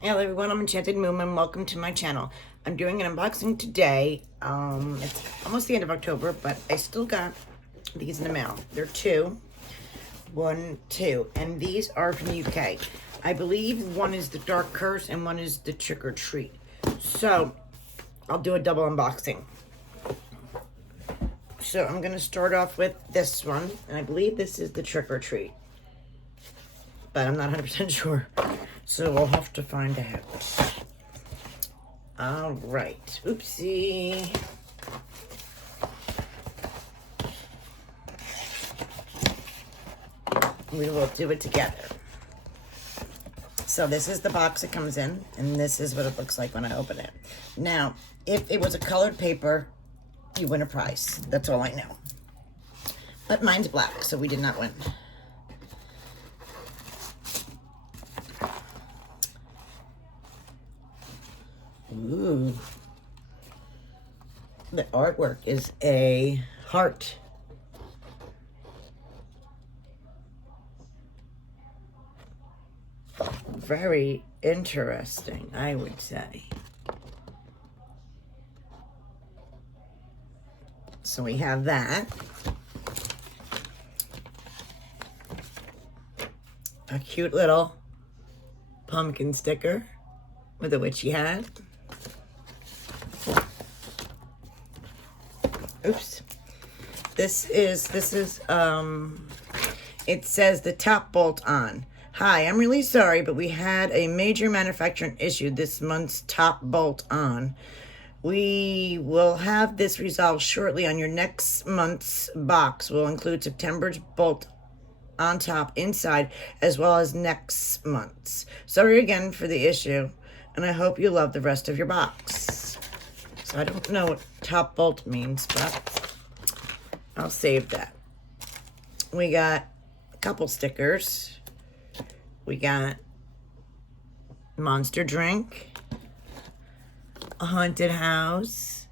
Hello everyone, I'm Enchanted Moon and welcome to my channel. I'm doing an unboxing today. It's almost the end of October, but I still got these in the mail. They're two, and these are from the UK. I believe one is the Dark Curse and one is the Trick or Treat. So, I'll do a double unboxing. So, I'm going to start off with this one, and I believe this is the Trick or Treat. But I'm not 100% sure, so we'll have to find out. All right, oopsie. We will do it together. So this is the box it comes in, and this is what it looks like when I open it. Now, if it was a colored paper, you win a prize. That's all I know. But mine's black, so we did not win. Ooh. The artwork is a heart. Very interesting, I would say. So we have that. A cute little pumpkin sticker with a witchy hat. Oops. This is, it says the top bolt on. Hi, I'm really sorry, but we had a major manufacturing issue this month's top bolt on. We will have this resolved shortly on your next month's box. Will include September's bolt on top inside as well as next month's. Sorry again for the issue, and I hope you love the rest of your box. So I don't know what top bolt means, but I'll save that. We got a couple stickers. We got monster drink, a haunted house,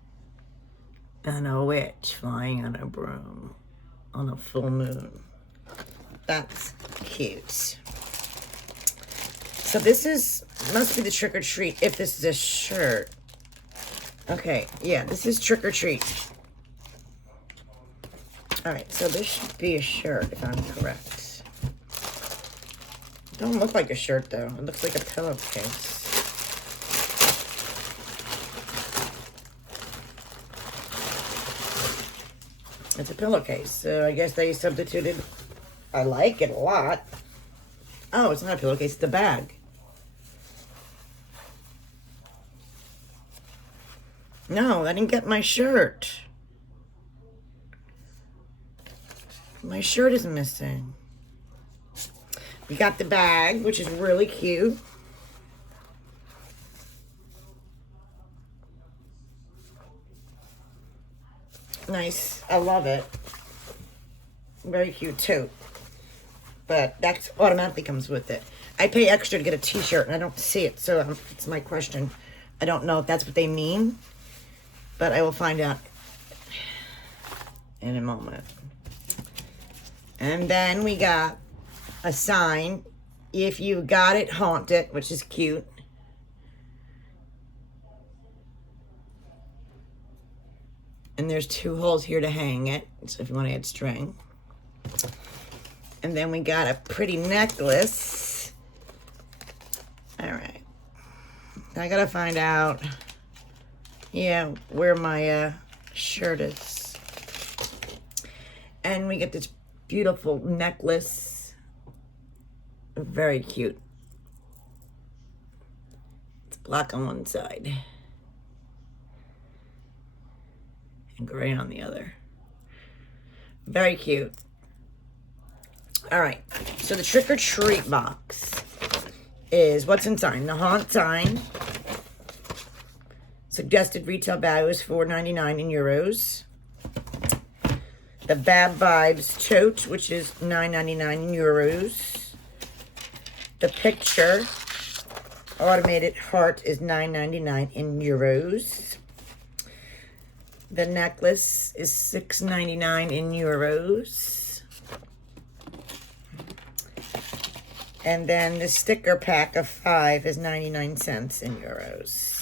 and a witch flying on a broom on a full moon. That's cute. So this must be the Trick or Treat if this is a shirt. Okay, yeah, this is Trick or Treat. All right, so this should be a shirt if I'm correct. Don't look like a shirt though. It looks like a pillowcase. It's a pillowcase, so I guess they substituted. I like it a lot. Oh, it's not a pillowcase, it's a bag. No, I didn't get my shirt. My shirt is missing. We got the bag, which is really cute. Nice. I love it. Very cute too. But that automatically comes with it. I pay extra to get a t-shirt and I don't see it, so it's my question. I don't know if that's what they mean, but I will find out in a moment. And then we got a sign. If you got it, haunt it, which is cute. And there's two holes here to hang it, so if you want to add string. And then we got a pretty necklace. All right. I gotta find out, yeah, where my shirt is. And we get this beautiful necklace. Very cute. It's black on one side and gray on the other. Very cute. All right, so the Trick or Treat box is what's inside. The haunt sign. Suggested retail value is €4.99 in euros. The Bad Vibes tote, which is €9.99 in euros. The picture automated heart is $9.99 in euros. The necklace is $6.99 in euros. And then the sticker pack of 5 is 99 cents in euros.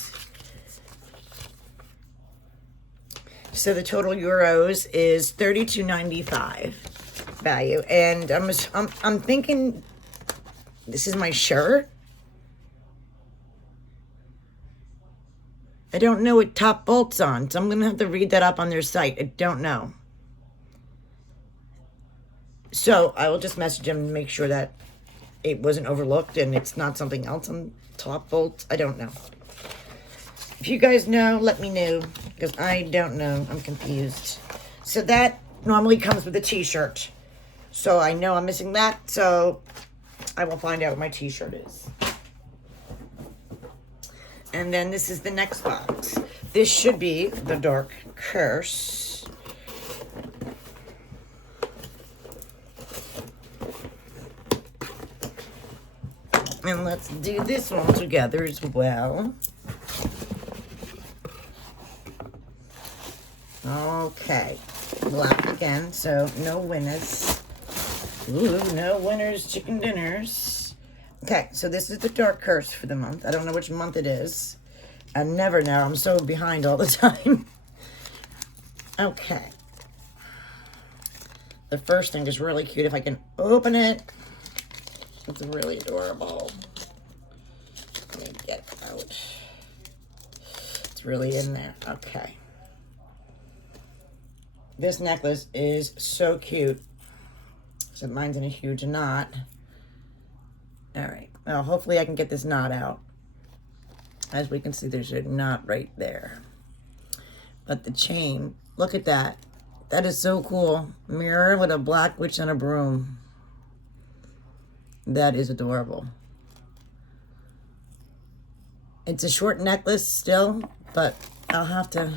So the total euros is 32.95 value. And I'm thinking this is my shirt. I don't know what top bolt's on, so I'm going to have to read that up on their site. I don't know. So I will just message them and make sure that it wasn't overlooked and it's not something else on top bolts. I don't know. If you guys know, let me know, because I don't know. I'm confused. So that normally comes with a t-shirt. So I know I'm missing that, so I will find out what my t-shirt is. And then this is the next box. This should be the Dark Curse. And let's do this one together as well. Okay. Black again, so no winners. Ooh, no winners, chicken dinners. Okay, so this is the Dark Curse for the month. I don't know which month it is. I never know. I'm so behind all the time. Okay. The first thing is really cute. If I can open it's really adorable. Let me get it out. It's really in there. Okay. This necklace is so cute. So mine's in a huge knot. All right. Well, hopefully I can get this knot out. As we can see, there's a knot right there. But the chain, look at that. That is so cool. Mirror with a black witch and a broom. That is adorable. It's a short necklace still, but I'll have to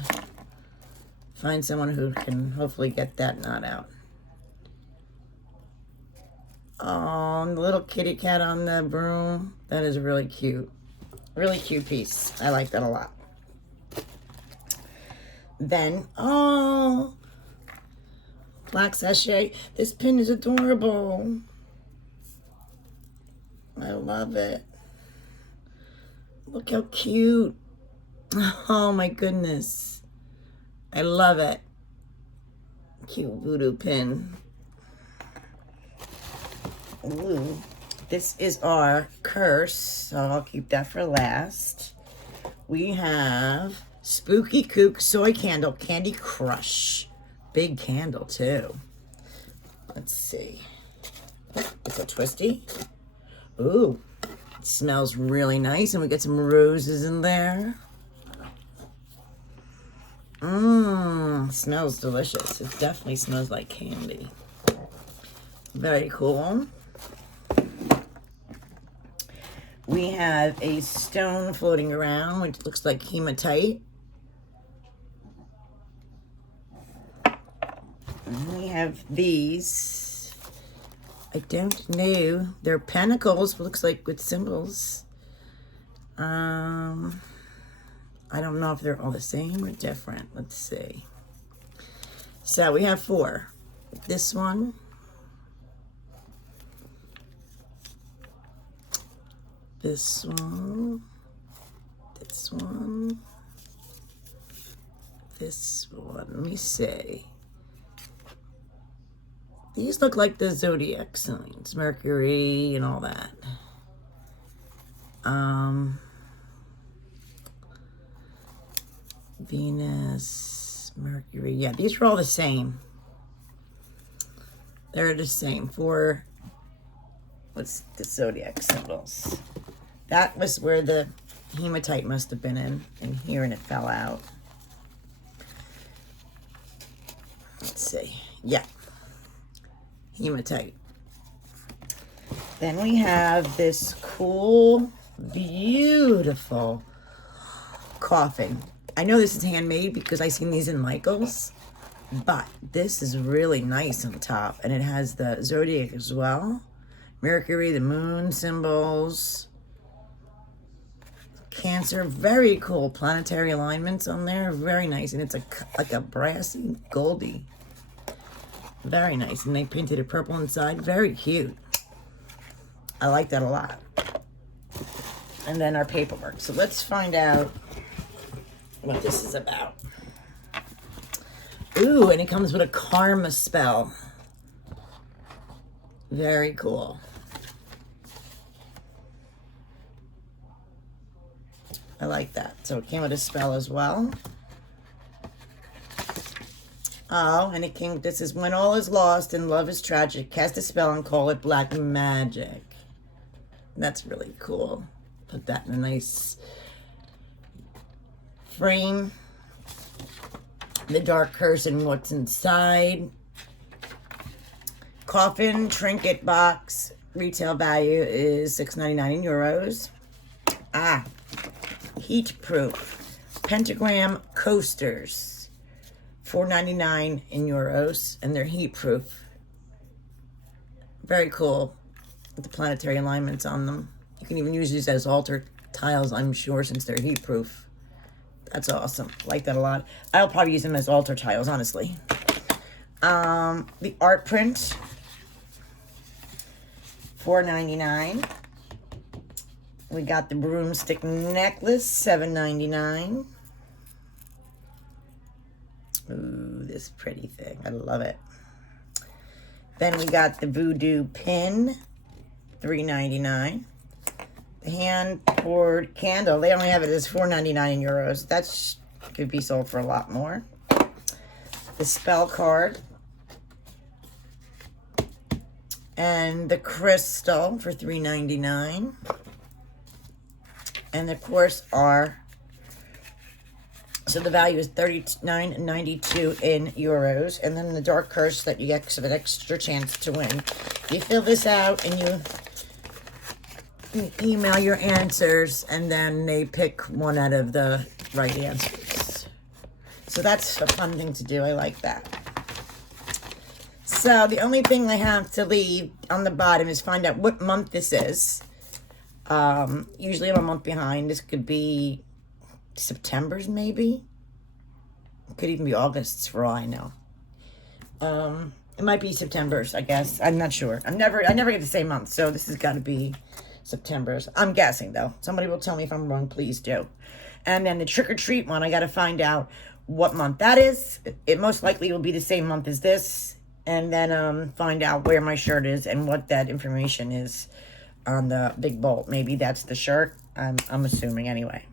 find someone who can hopefully get that knot out. Oh, the little kitty cat on the broom. That is really cute. Really cute piece. I like that a lot. Then, oh, black sachet. This pin is adorable. I love it. Look how cute. Oh my goodness. I love it. Cute voodoo pin. Ooh. This is our curse, so I'll keep that for last. We have Spooky Kook Soy Candle Candy Crush. Big candle too. Let's see. It's a twisty. Ooh, it smells really nice, and we get some roses in there. Smells delicious. It definitely smells like candy. Very cool. We have a stone floating around, which looks like hematite. And we have these. I don't know. They're pentacles, looks like, with symbols. I don't know if they're all the same or different. Let's see. So we have 4. This one. This one. This one. This one. Let me see. These look like the zodiac signs, Mercury and all that. Venus, Mercury. Yeah, these are all the same. They're the same. 4, what's the zodiac symbols? That was where the hematite must have been in here, and it fell out. Let's see. Yeah. Hematite. Then we have this cool, beautiful coffin. I know this is handmade because I've seen these in Michael's, but this is really nice on top, and it has the zodiac as well. Mercury, the moon symbols, Cancer, very cool planetary alignments on there, very nice, and it's like a brassy, goldy. Very nice, and they painted it purple inside. Very cute. I like that a lot. And then our paperwork. So let's find out what this is about. Ooh, and it comes with a karma spell. Very cool. I like that. So it came with a spell as well. Oh, and it came, this is when all is lost and love is tragic, cast a spell and call it black magic. That's really cool. Put that in a nice frame. The dark curse and what's inside. Coffin, trinket box. Retail value is €6.99 in euros. Ah, heat proof. Pentagram coasters. $4.99 in euros, and they're heat proof. Very cool with the planetary alignments on them. You can even use these as altar tiles, I'm sure, since they're heat proof. That's awesome. Like that a lot. I'll probably use them as altar tiles, honestly. The art print, $4.99. We got the broomstick necklace, $7.99. Ooh, this pretty thing. I love it. Then we got the voodoo pin, $3.99. The hand poured candle. They only have it as $4.99 in euros. That could be sold for a lot more. The spell card. And the crystal for $3.99. And of course so the value is $39.92 in euros. And then the dark curse that you get an extra chance to win. You fill this out and you email your answers, and then they pick one out of the right answers. So that's a fun thing to do. I like that. So the only thing I have to leave on the bottom is find out what month this is. Usually I'm a month behind. This could be September's, maybe. It could even be August's for all I know. It might be September's, I guess. I'm not sure. I never get the same month, so this has got to be September's. I'm guessing, though. Somebody will tell me if I'm wrong. Please do. And then the trick-or-treat one, I got to find out what month that is. It most likely will be the same month as this. And then find out where my shirt is and what that information is on the big bolt. Maybe that's the shirt. I'm assuming anyway.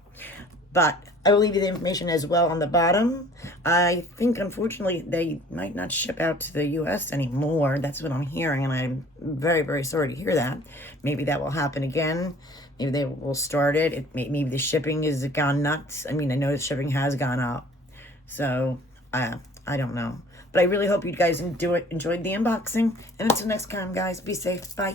But I will leave you the information as well on the bottom. I think, unfortunately, they might not ship out to the U.S. anymore. That's what I'm hearing, and I'm very, very sorry to hear that. Maybe that will happen again. Maybe they will start it. Maybe the shipping has gone nuts. I mean, I know the shipping has gone up. So, I don't know. But I really hope you guys enjoyed the unboxing. And until next time, guys, be safe. Bye.